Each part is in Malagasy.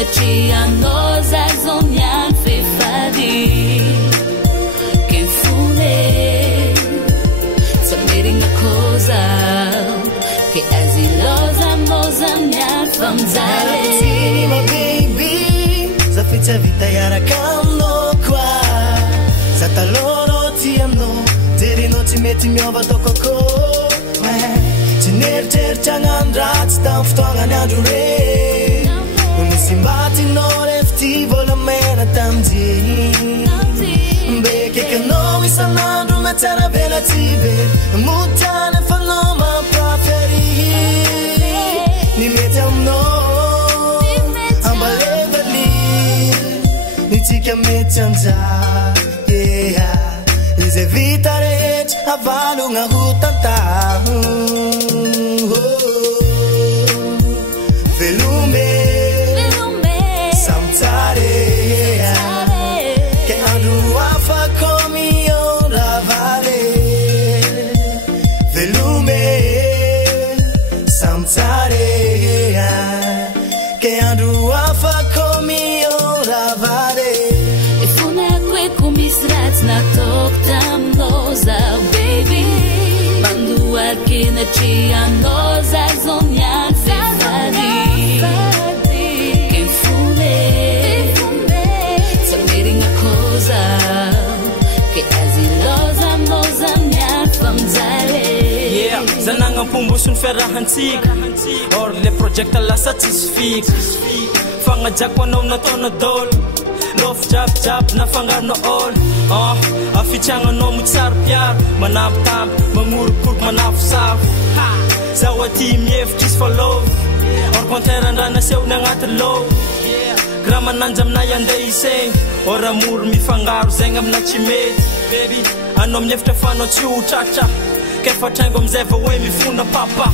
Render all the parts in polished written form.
natreanao zazoniany fefady kefune samerina koza ke aziloza moza miany famzare my baby zafitsa vita yarakamno kwa zataloro tiamno terino tsy mety miova tokoko tsy neritreritra gnandratsy tam fotoagnany andro re misy mbatinao refty volamena tamjeny mbekekanao isan'andro matsara velatsy be motany fanao mampaferi ny mety aminao ambalevali nitsika mety anja izay vita rehetra avalogna ho tantaho velume samtsare ke andro afako mioravare velume samtsare ke andro afako mioravare natok tamnoza baby banduar kina trianoza zonyan fefadi kefune samiringa koza ke aziloza moza nyan famzale yeah zananga pumbusun ferrahantsika or le project la satisfika fangajakwa na tona dol love jab jab na fangano all afichanga no mutsar pyar manap tam mamurkur manaf saf zawati mief just for love or kontera ndana sew na ngat low grama nanjam na yande iseng or amur mi fangaru zengam na chimet baby anom nyefte fano chu chacha kefa tango mzeva we mi funa papa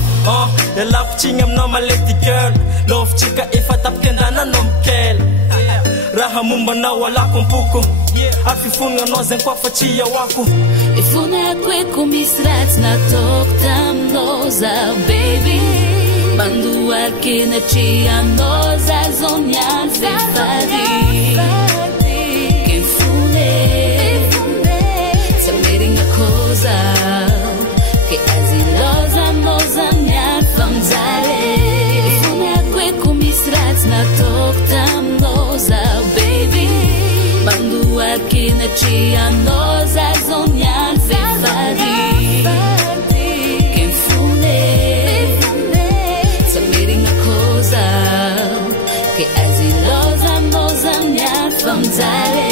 the love chingam no maleti girl love chika if atap kendana nom kel raha mumba na wala kumpuko afifunga nozen kwa fachia wako ifuna kweku misrats na tok tamnoza baby banduar kina trianoza zonyan fefadi kefune samiringa koza ke aziloza moza nyan famzale ifuna kweku misrats na tok tamnoza baby banduar kina trianoza zonyan fefadi kefune samiringa koza ke aziloza moza nyan famzale